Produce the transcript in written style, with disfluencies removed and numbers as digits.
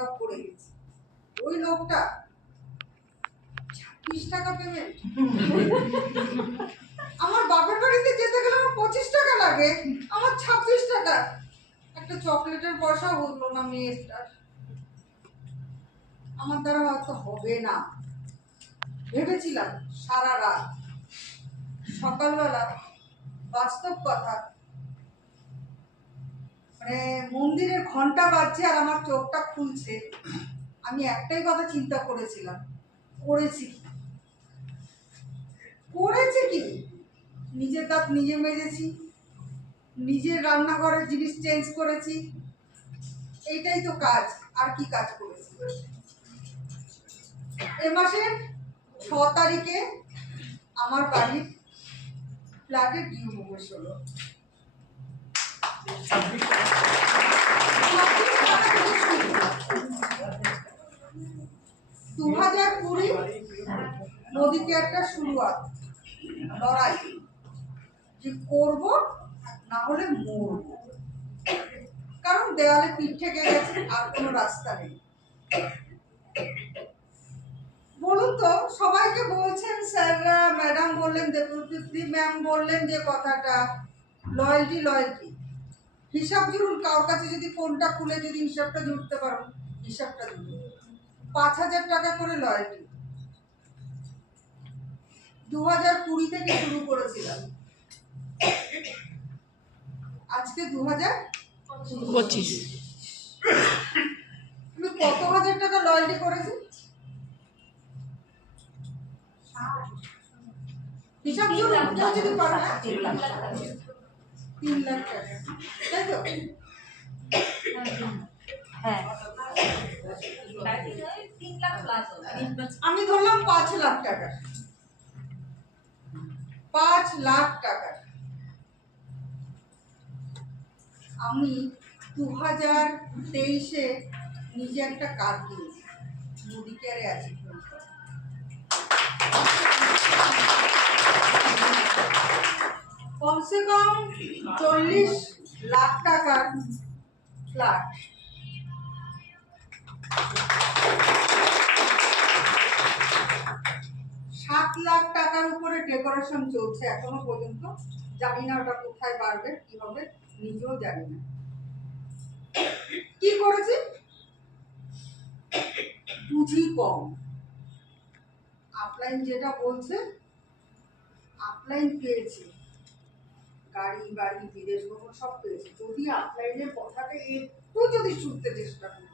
খারাপ করে গেছে। ওই লোকটা 26 টাকা পেমেন্ট। আমার বাপের বাড়িতে যেতে গেলে আমার 25 টাকা লাগে, আমার 26 টাকা। একটা চকলেটের পয়সা হলো না মেয়েটার। আমার দ্বারা হয়তো হবে না ভেবেছিলাম সারা রাত। সকালবেলা বাস্তব কথা, মানে মন্দিরের ঘন্টা বাজছে আর আমার চোখটা খুলছে। আমি একটাই কথা চিন্তা করেছিলাম, করেছি কি নিজের দাঁত নিজে মেজেছি, নিজের রান্নাঘরের জিনিস চেঞ্জ করেছি, এইটাই তো কাজ। আর কি কাজ করেছি? এ মাসের 6 তারিখে আমার বাড়ির ফ্ল্যাটের ডিউ প্রবেশ হলো। 2020 মোদিকে একটা শুরুয়াত, লড়াই যে করব না হলে মরব। কারণ দেওয়ালে পিঠ থেকে গেছে, আর কোনো রাস্তা নেই। বলুন তো, সবাইকে বলছেন স্যাররা, ম্যাডাম বললেন, দেবপ্রীতি ম্যাম বললেন যে কথাটা লয়্যালটি। হিসাব জুড়ুন, কারোর কাছে যদি ফোনটা খুলে যদি হিসাবটা জুড়তে পারো, হিসাবটা জুড়ুন। 5,000 টাকা করে লয়্যালটি 2020 থেকে শুরু করেছিলাম, আজকে 2025। আমি কত হাজার টাকা লয়্যালটি করেছি? হিসাব জুড়ুন, কেউ যদি পারে না। 3 লাখ টাকা, তাই তো? হ্যাঁ, আমি ধরলাম 5 লাখ টাকা। 5 লাখ টাকা আমি 2023-এ নিজে একটা কার্ড কিনেছি, মোদি কেয়ারে আছে। কমসে কম 40 লাখ টাকার ফ্ল্যাট। 7 লাখ টাকার উপরে ডেকোরেশন চলছে এখনো পর্যন্ত। জানি না ওটা কোথায় বাড়বে, কি হবে, নিজেও জানি না। কি করেছি? পুঁজি কম। আপলাইন যেটা বলছে, আপলাইন পেয়েছে, গাড়ি বাড়ি বিদেশ ভ্রমণ সব পেয়েছে। যদি আপলাইনের কথাটা একটু যদি শুনতে চেষ্টা করি,